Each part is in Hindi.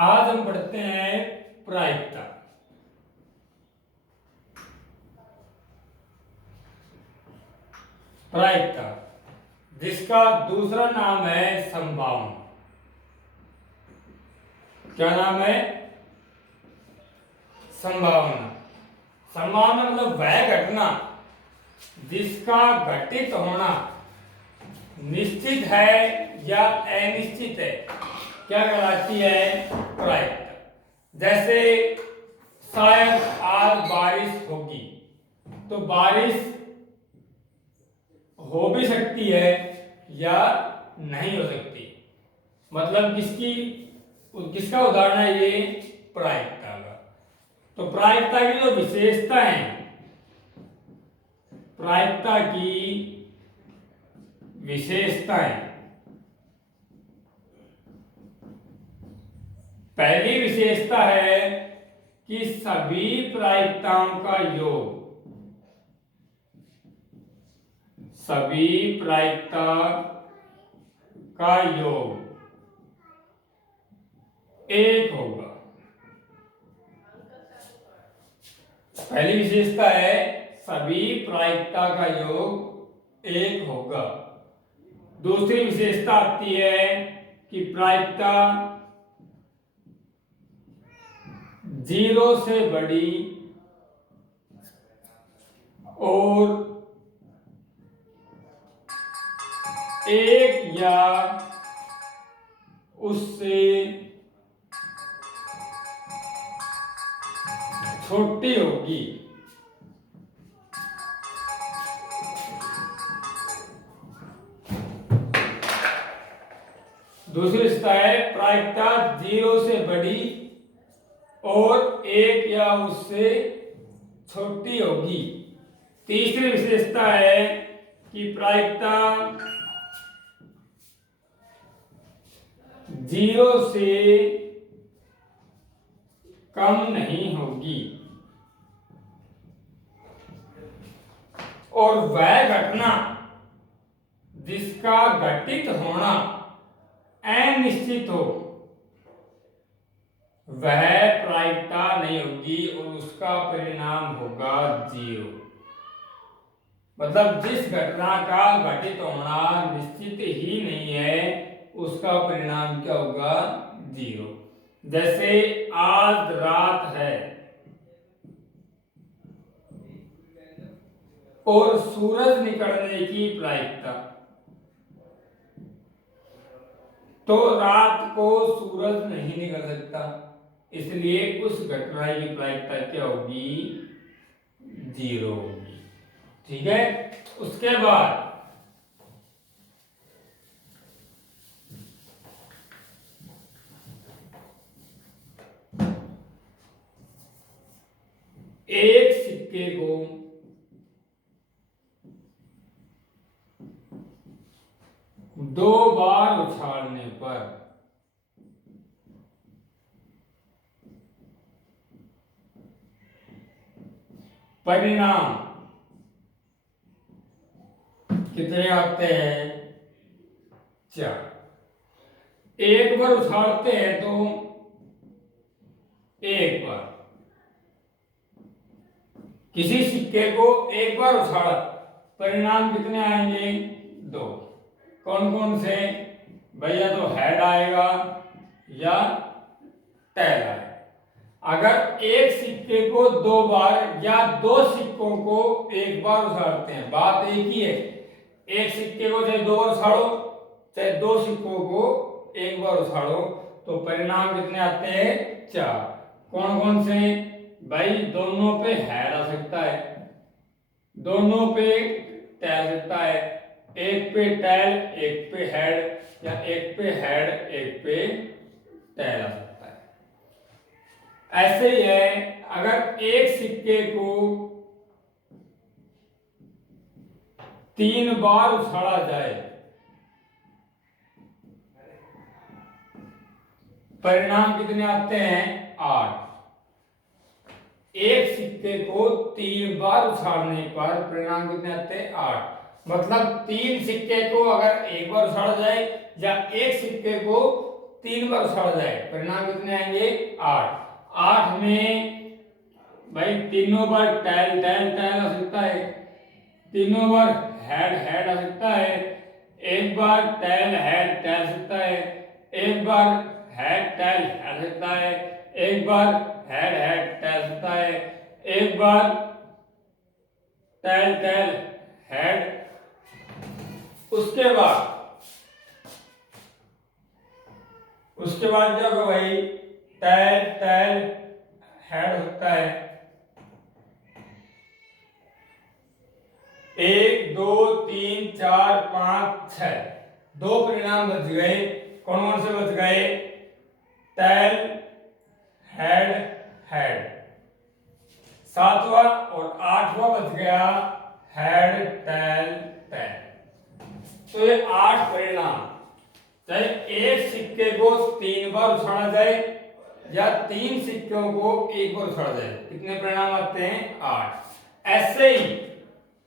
आज हम पढ़ते हैं प्रायिकता। प्रायिकता जिसका दूसरा नाम है संभावना। क्या नाम है? संभावना। संभावना मतलब वह घटना जिसका घटित होना निश्चित है या अनिश्चित है, क्या कहलाती है? प्रायिकता। जैसे शायद आज बारिश होगी, तो बारिश हो भी सकती है या नहीं हो सकती। मतलब किसका उदाहरण है ये? प्रायिकता का। तो प्रायिकता की जो विशेषता है, प्रायिकता की विशेषताएं, पहली विशेषता है कि सभी प्रायिकताओं का योग, सभी प्रायिकता का योग एक होगा। पहली विशेषता है सभी प्रायिकता का योग एक होगा। दूसरी विशेषता आती है कि प्रायिकता 0 से बड़ी और 1 या उससे छोटी होगी। दूसरी विशेषता है प्रायिकता 0 से बड़ी और 1 या उससे छोटी होगी। तीसरी विशेषता है कि प्रायिकता 0 से कम नहीं होगी और वह घटना जिसका घटित होना अनिश्चित हो, वह प्रायिकता नहीं होगी और उसका परिणाम होगा 0। मतलब जिस घटना का घटित होना निश्चित ही नहीं है, उसका परिणाम क्या होगा? 0। जैसे आज रात है और सूरज निकलने की प्रायिकता, तो रात को सूरज नहीं निकल सकता, इसलिए उस घटना की प्रायिकता क्या होगी? 0 होगी। ठीक है। उसके बाद एक सिक्के को दो बार उछालने पर परिणाम कितने आते हैं? 4। एक बार उछालते हैं तो एक बार, किसी सिक्के को एक बार उछाला, परिणाम कितने आएंगे? 2। कौन कौन से भैया? तो हेड आएगा या टेल आएगा। अगर एक सिक्के को 2 बार या 2 सिक्कों को एक बार उछालते हैं, बात एक ही है। एक सिक्के को चाहे 2 बार उछालो, चाहे 2 सिक्कों को एक बार उछालो, तो परिणाम कितने आते हैं? 4। कौन कौन से भाई? दोनों पे हेड आ सकता है, दोनों पे टेल सकता है, एक पे टेल एक पे हेड, या एक पे हेड एक पे टेल आ सकता है। ऐसे ही है, अगर एक सिक्के को 3 बार उछाला जाए, परिणाम कितने आते हैं? 8। एक सिक्के को 3 बार उछालने पर परिणाम कितने आते हैं? 8। मतलब 3 सिक्के को अगर एक बार उछाला जाए या एक सिक्के को 3 बार उछाला जाए, परिणाम कितने आएंगे 8। 8 में भाई तीनों बार टैल टैल टैल आ सकता है, तीनों बार हेड हेड आ सकता है, एक बार टैल हेड टैल सकता है, एक बार हेड टैल हेड सकता है, एक बार हेड हेड टैल सकता है, एक बार टैल टैल हेड। उसके बाद क्या होगा भाई, टैल टैल हेड होता है। 1 2 3 4 5 6 दो परिणाम बच गए। कौन कौन से बच गए, टैल हेड हेड। 7वां और 8वां बच गया हेड टैल टैल। तो ये 8 परिणाम, चाहे एक सिक्के को 3 बार उछाला जाए या 3 सिक्कों को 1 बार उछाला जाए, कितने परिणाम आते हैं 8। ऐसे ही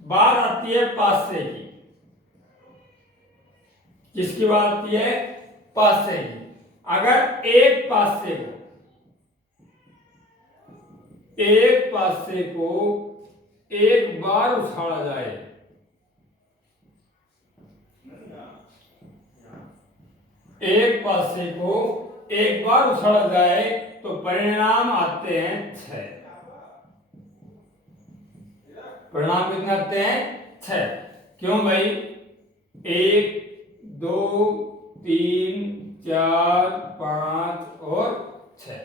बात आती है पासे की। किसकी बात आती है, पासे की। अगर एक पासे को एक बार उछाला जाए, एक पासे को एक बार उछाला जाए तो परिणाम आते हैं 6। परिणाम कितने आते हैं 6। क्यों भाई, 1 2 3 4 5 और 6।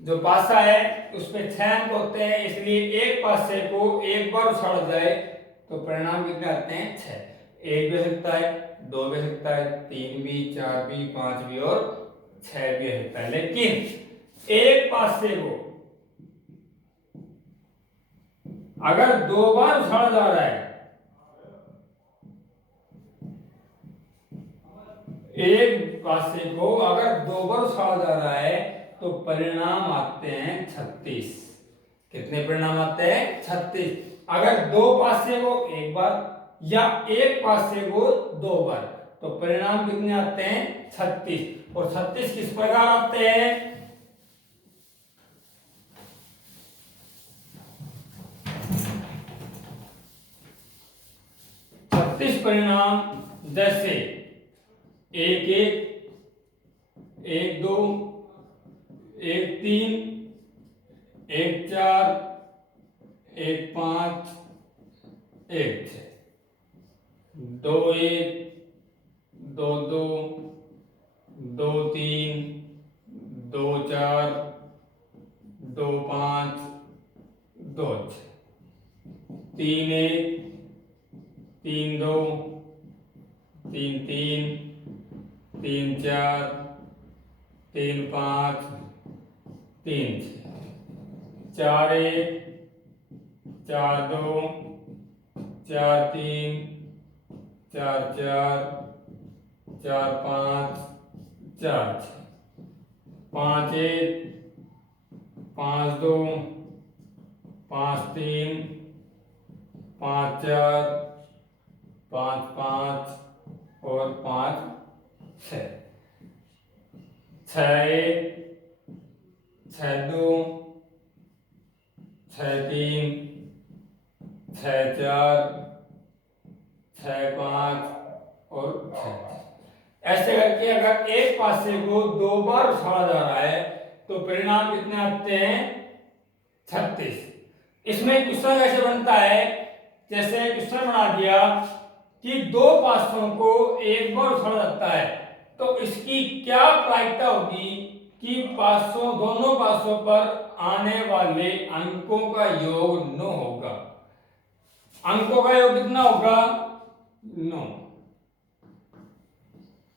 जो पासा है उसमें 6 अंक होते हैं, इसलिए एक पासे को एक बार उछाला जाए तो परिणाम कितने आते हैं 6। 1 भी हो सकता है, 2 भी हो सकता है, 3 भी, 4 भी, 5 भी और 6 भी हो सकता है। लेकिन एक पासे को अगर 2 बार उछाला जा रहा है, एक पासे को अगर 2 बार उछाला जा रहा है तो परिणाम आते हैं 36। कितने परिणाम आते हैं 36। अगर 2 पासे को एक बार या एक पासे को 2 बार तो परिणाम कितने आते हैं 36। और 36 किस प्रकार आते हैं, परिणाम जैसे 1 1 1 2 1 3 1 4 1 5 1 6, 2 1 2 2 2 3 2 4 2 5 2 6, 3 1 3 2 3 3 3 4 3 5 3 6, 4 1 4 2 4 3 4 4 4 5 4 6, 5 1 5 2 5 3 5 4 5 5 और 5 6, 6 1 6 2 6 3 6 4 6 5 और 6। ऐसे करके अगर एक पासे को 2 बार उछाला जा रहा है तो परिणाम कितने आते हैं 36। इसमें क्वेश्चन कैसे बनता है, जैसे क्वेश्चन बना दिया कि 2 पासों को एक बार उछाला जाता है तो इसकी क्या प्रायिकता होगी कि दोनों पासों पर आने वाले अंकों का योग 9 होगा। अंकों का योग कितना होगा 9।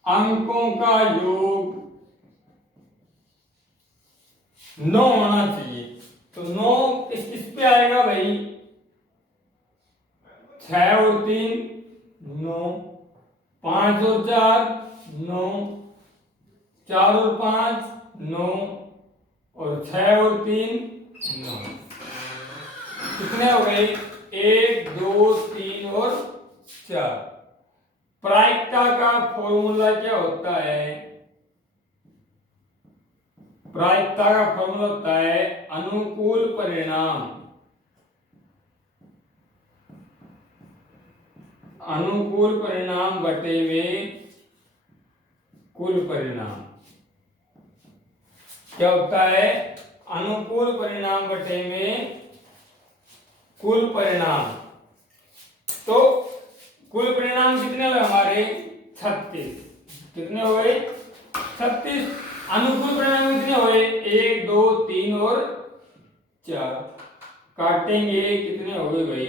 अंकों का योग 9 होना चाहिए। तो 9 किस पे आएगा भाई, 6 और 3 9, 5 और 4 9, 4 और 5 9 और 6 और 3 9। कितने हो गए 1 2 3 और 4। प्रायिकता का फॉर्मूला क्या होता है, प्रायिकता का फॉर्मूला होता है अनुकूल परिणाम, अनुकूल परिणाम बटे में कुल परिणाम। क्या होता है? अनुकूल परिणाम बटे में कुल परिणाम। तो कुल परिणाम कितने हुए हमारे? 36। कितने हुए? 36। अनुकूल परिणाम कितने हुए? 1 2 3 और 4। काटेंगे कितने हो गए भाई?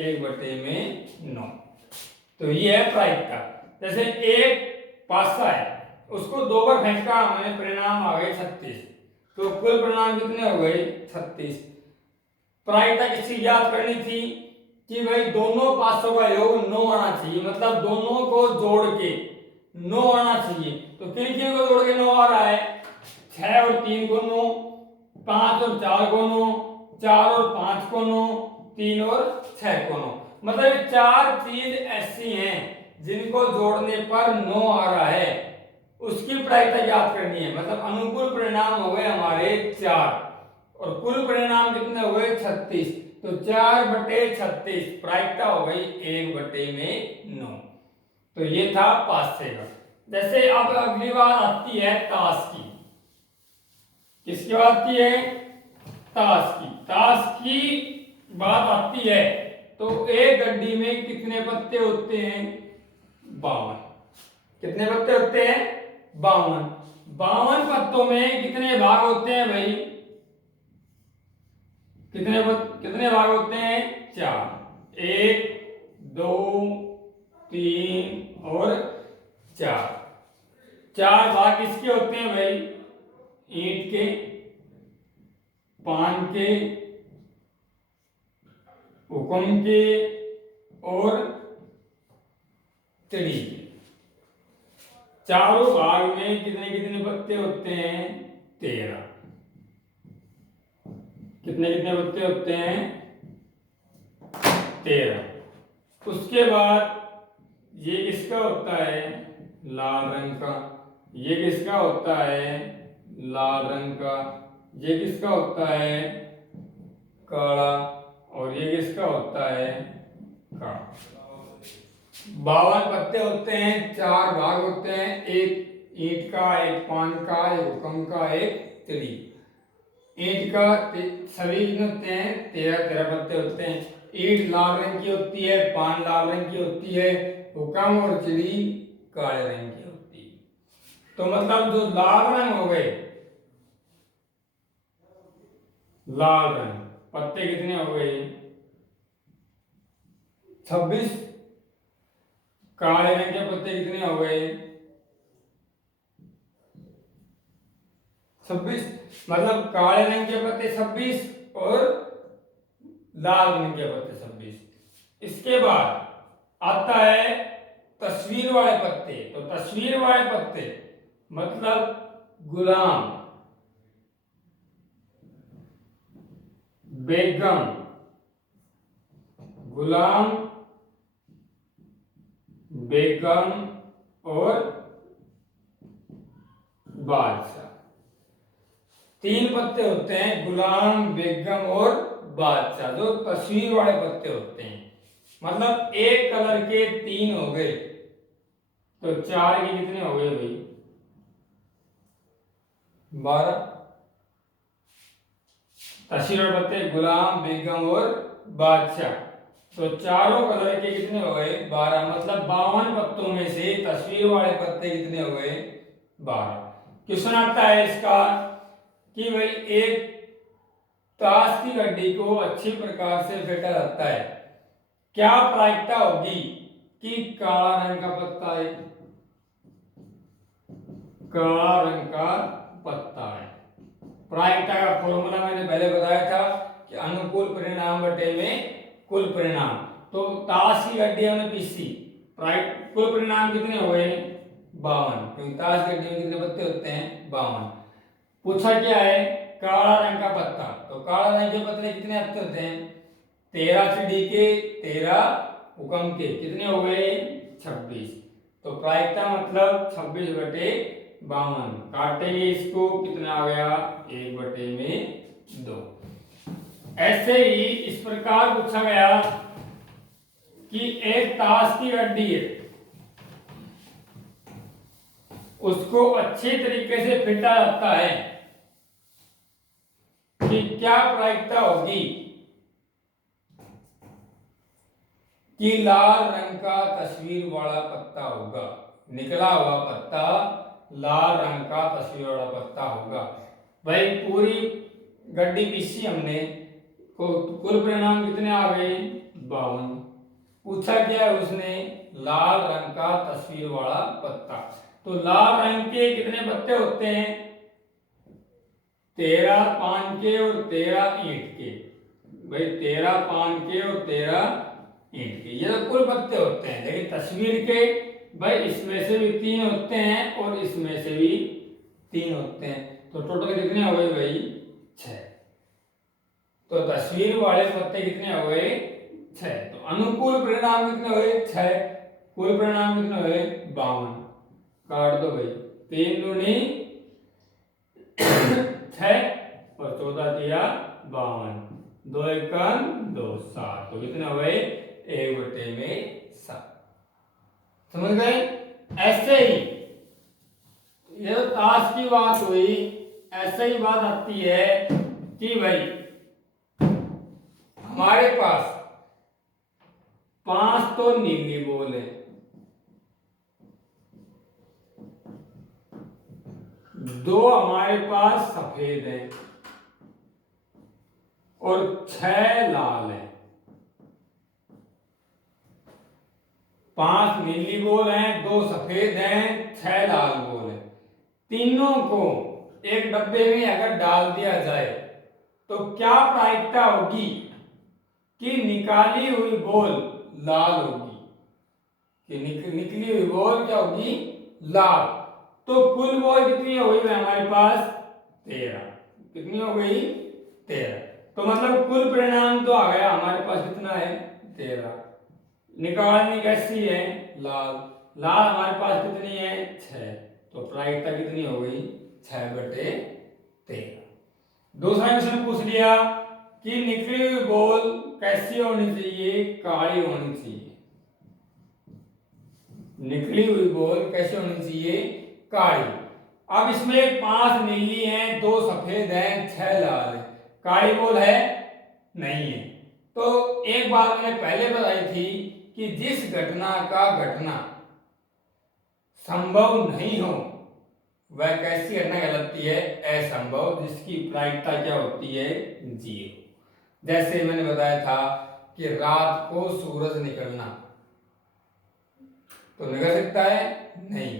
1/9। तो ये है प्रायिकता। जैसे एक पासा है, उसको 2 बार फेंका हमने, परिणाम आ गए 36। तो कुल परिणाम कितने हो गए? 36। प्रायिकता किसकी याद करनी थी कि भाई दोनों पासों का योग 9 आना चाहिए, मतलब दोनों को जोड़ के 9 आना चाहिए। तो किन किन को जोड़ के 9 आ रहा है? 6 और 3 को 9, 5 और 4 को 9, 4 और 5 को 9, 3 और 6 को 9। मतलब 4 चीज ऐसी हैं जिनको जोड़ने पर 9 आ रहा है, उसकी प्रायिकता याद करनी है। मतलब अनुकूल परिणाम हो गए हमारे 4 और कुल परिणाम कितने हो गए? 36। तो 4/36 प्रायिकता हो गई 1/9। तो ये था पासे का। जैसे अब अगली बात आती है ताश की। किसकी बात आती है? ताश की। ताश की बात आती है तो एक गड्डी में कितने पत्ते होते हैं? 52। कितने पत्ते होते हैं? 52। 52 पत्तों में कितने भाग होते हैं भाई? कितने भाग होते हैं? 4। 1 2 3 और 4। 4 भाग किसके होते हैं भाई? ईंट के, पान के, हुक्म के और चिड़ी के। चारों भाग में कितने कितने पत्ते होते हैं? 13। कितने कितने पत्ते होते हैं? 13। उसके बाद ये किसका होता है? लाल रंग का। ये किसका होता है? लाल रंग का। ये किसका होता है? काला। और ये किसका होता है? काला। 52 पत्ते होते हैं, 4 भाग होते हैं, एक ईंट का, एक पान का, एक हुक्म का, एक तिड़ी। ईंट का सभी होते हैं 13 पत्ते होते हैं। ईंट लाल रंग की होती है, पान लाल रंग की होती है, हुक्म और चिड़ी काले रंग की होती है। तो मतलब जो लाल रंग हो गए, लाल रंग पत्ते कितने हो गए? 26। काले रंग के पत्ते कितने हो गए? 26। मतलब काले रंग के पत्ते 26 और लाल रंग के पत्ते 26। इसके बाद आता है तस्वीर वाले पत्ते। तो तस्वीर वाले पत्ते मतलब गुलाम, बेगम, गुलाम, बेगम और बादशाह। 3 पत्ते होते हैं, गुलाम, बेगम और बादशाह, जो तस्वीर वाले पत्ते होते हैं। मतलब एक कलर के 3 हो गए, तो 4 के कितने हो गए भाई? 12। तस्वीर वाले पत्ते गुलाम, बेगम और बादशाह, तो चारों कलर के कितने हो गए? 12। मतलब 52 पत्तों में से तस्वीर वाले पत्ते कितने हो गए? 12। क्वेश्चन आता है इसका कि भाई एक ताश की गड्डी को अच्छी प्रकार से फेंटा जाता है, क्या प्रायिकता होगी कि काला रंग का पत्ता है? काला रंग का पत्ता है। प्रायिकता का फॉर्मूला मैंने पहले बताया था कि अनुकूल परिणाम बटे में कुल परिणाम। तो ताश की गड्डी हमने पीसी, कुल परिणाम कितने हो गए? 52, क्योंकि ताश की गड्डी में कितने पत्ते होते हैं? 52। पूछा क्या है? काला रंग का पत्ता। तो काला रंग के पत्ते कितने पत्ते होते हैं? 13 चिड़ी के, 13 हुक्म के, कितने हो गए? 26। तो प्रायिकता मतलब 26/13 52। काटेंगे इसको, कितना आ गया 1/2। ऐसे ही इस प्रकार पूछा गया कि एक ताश की हड्डी है, उसको अच्छी तरीके से पीटा जाता है कि क्या प्रायिकता होगी कि लाल रंग का तस्वीर वाला पत्ता होगा, निकला हुआ पत्ता लाल रंग का तस्वीर वाला पत्ता होगा। भाई पूरी गड्डी पीसी हमने, कुल परिणाम कितने आ गए 52। पूछा क्या है उसने, लाल रंग का तस्वीर वाला पत्ता। तो लाल रंग के कितने पत्ते होते हैं, 13 पान के और 13 ईंट के। भाई 13 पान के और 13 ईंट के, ये तो कुल पत्ते होते हैं। लेकिन तस्वीर के भाई इसमें से भी 3 होते हैं और इसमें से भी 3 होते हैं, तो टोटल कितने हो गए भाई 6। तो तस्वीर वाले पत्ते कितने हो गए 6। तो अनुकूल परिणाम कितने हुए 6, कुल परिणाम कितने हुए 52। काट दो भाई, 3 दूनी 6 और 14 दिया 52, 2 एकम 2 7। तो कितने हुए 1/7। समझ गए। ऐसे ही ये तो ताश की बात हुई, ऐसे ही बात आती है कि भाई हमारे पास 5 तो नीली बॉल है, 2 हमारे पास सफेद है और 6 लाल है। 5 नीली बॉल हैं, 2 सफेद हैं, 6 लाल बॉल है। तीनों को एक डब्बे में अगर डाल दिया जाए तो क्या प्रायिकता होगी कि निकाली हुई बॉल लाल होगी, कि निकली हुई बॉल क्या होगी लाल। तो कुल बॉल कितनी हो गई हमारे पास 13। कितनी हो गई 13। तो मतलब कुल परिणाम तो आ गया हमारे पास कितना है 13। निकालनी कैसी है लाल, लाल हमारे पास कितनी है 6। तो प्रायिकता कितनी हो गई 6/13। दूसरा क्वेश्चन पूछ लिया कि निकली हुई बॉल कैसी होनी चाहिए, काली होनी चाहिए। निकली हुई बॉल कैसी होनी चाहिए, काली। अब इसमें 5 नीली हैं, 2 सफेद हैं, 6 लाल है, काली बॉल है नहीं है। तो एक बात मैंने पहले बताई थी कि जिस घटना का घटना संभव नहीं हो वह कैसी घटना कहलाती है, असंभव, जिसकी प्रायिकता क्या होती है 0। जैसे मैंने बताया था कि रात को सूरज निकलना, तो निकल सकता है नहीं,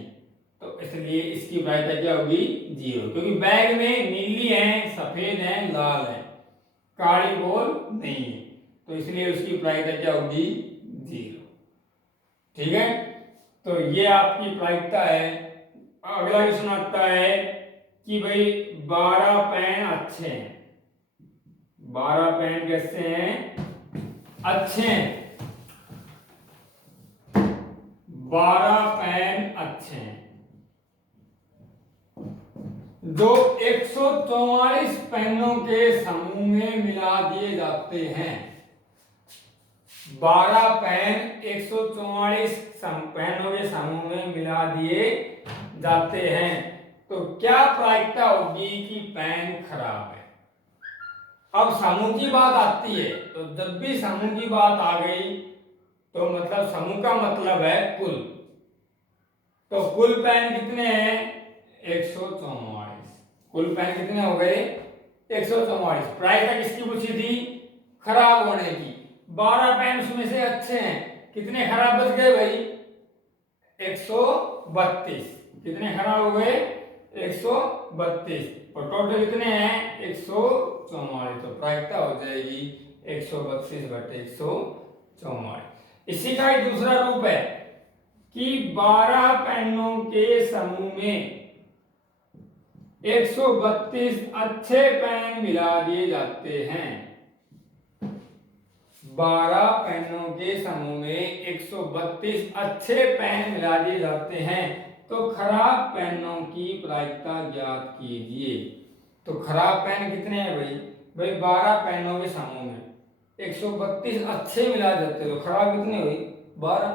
तो इसलिए इसकी प्रायिकता क्या होगी 0, क्योंकि बैग में नीली है, सफेद है, लाल है, काली बॉल नहीं है, तो इसलिए उसकी प्रायिकता क्या होगी 0। ठीक है, तो ये आपकी प्रायिकता है। अगला क्वेश्चन आता है कि भाई 12 पेन अच्छे हैं, 12 पेन कैसे हैं अच्छे हैं, 12 पेन अच्छे हैं जो 144 पेनों के समूह में मिला दिए जाते हैं। 12 पेन 144 पेनों के समूह में मिला दिए जाते हैं, तो क्या प्रायिकता होगी कि पेन खराब है। अब समूह की बात आती है, तो जब भी समूह की बात आ गई तो मतलब समूह का मतलब है कुल। तो कुल पेन कितने हैं 144। कुल पेन कितने हो गए 144। प्रायिकता किसकी पूछी थी, खराब होने की। 12 पेन उसमें से अच्छे हैं, कितने खराब बच गए भाई 132। कितने खराब हो गए 132, और टोटल कितने हैं 144। तो प्रायिकता हो जाएगी 132/144। इसी का एक दूसरा रूप है कि 12 पेनों के समूह में 132 अच्छे पेन मिला दिए जाते हैं। 12 पेनों के समूह में 132 अच्छे पेन मिला दिए जाते हैं, तो खराब पेनों की प्रायिकता ज्ञात कीजिए। तो खराब पेन कितने हैं भाई? भाई 12 पेनों के समूह में 132 अच्छे मिला जाते, तो खराब कितने हुई? 12।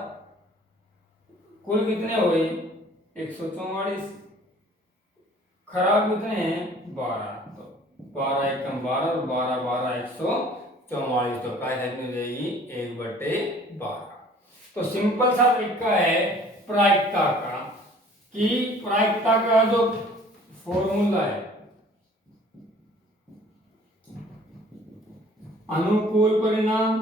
कुल कितने हुए? 144। खराब कितने हैं? 12। तो 12 एकम 12 और 12 12 144। तो काय मिल जाएगी 1/12। तो सिंपल सा तरीका है प्रायिकता का, कि प्रायिकता का जो फॉर्मूला है, अनुकूल परिणाम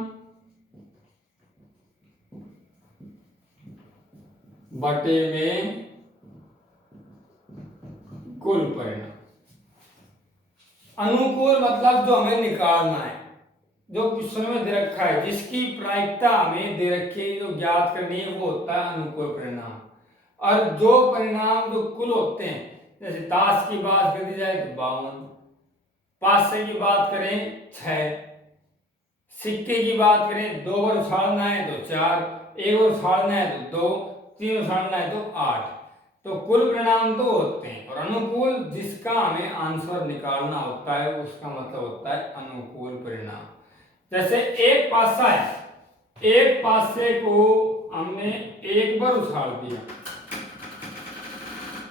बटे में कुल परिणाम। अनुकूल मतलब जो हमें निकालना है, जो क्वेश्चन में दे रखा है, जिसकी प्रायिकता हमें दे रखी है, जो ज्ञात करनी है, वो होता है अनुकूल परिणाम। और जो परिणाम जो कुल होते हैं, जैसे ताश की बात कर दी जाए तो 52, पासे की बात करें 6, सिक्के की बात करें 2 बार उछालना है तो 4, 1 बार उछालना है तो 2, 3 उछालना है तो 8। तो कुल परिणाम तो होते हैं, और अनुकूल जिसका हमें आंसर निकालना होता है उसका मतलब होता है अनुकूल परिणाम। जैसे एक पासा है, एक पासे को हमने एक बार उछाल दिया,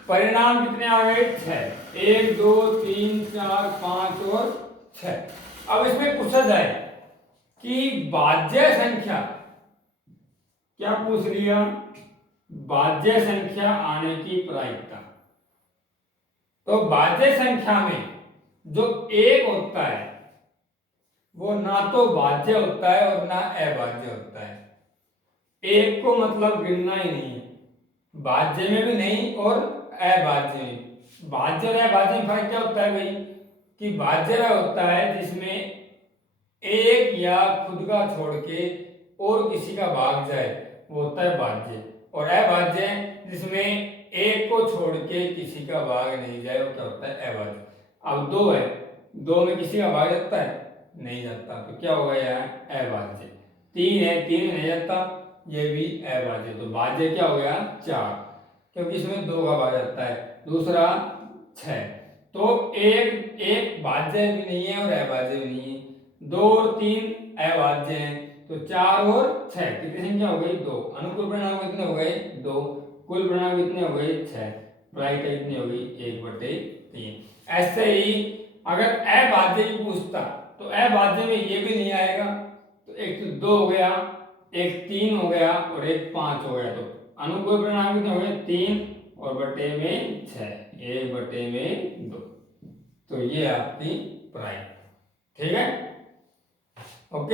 परिणाम कितने आ गए? 6। 1 2 3 4 5 और 6। अब इसमें पूछा जाए कि भाज्य संख्या, क्या पूछ लिया? भाज्य संख्या आने की प्रायिकता। तो भाज्य संख्या में जो एक होता है वो ना तो भाज्य होता है और ना अभाज्य होता है। एक को मतलब गिनना ही नहीं है, भाज्य में भी नहीं और अभाज्य में। भाज्य और अभाज्य में फर्क क्या होता है भाई? कि भाज्य वह होता है जिसमें एक या खुद का छोड़ के और किसी का भाग जाए, वो होता है भाज्य। और अभाज्य जिसमें एक को छोड़ के किसी का भाग नहीं जाए, वो क्या होता है? अभाज्य। अब 2 है, 2 में किसी का भाग जाता है? नहीं जाता, तो क्या होगा यहाँ? अभाज्य। 3 है, 3 में नहीं जाता, ये भी अभाज्य। तो भाज्य क्या हो गया? 4, क्योंकि इसमें 2 का भाग जाता है। दूसरा 6। तो एक भाज्य भी नहीं है और अभाज्य भी नहीं है, 2 और 3 अभाज्य हैं, तो 4 और 6 कितनी संख्या हो गई? 2। अनुकूल परिणाम कितने हो गए? 2। कुल परिणाम कितने हो गए? 6। प्रायिकता कितनी हो गई? 1/3। ऐसे ही अगर अभाज्य की पूछता तो अभाज्य में ये भी नहीं आएगा, तो एक तो 2 हो गया, एक 3 हो गया और एक 5 हो गया। तो अनुकूल परिणाम कितने हो गए? 3 और बटे में 6, 1/2। तो ये आपकी प्रायिकता। ठीक है, ओके।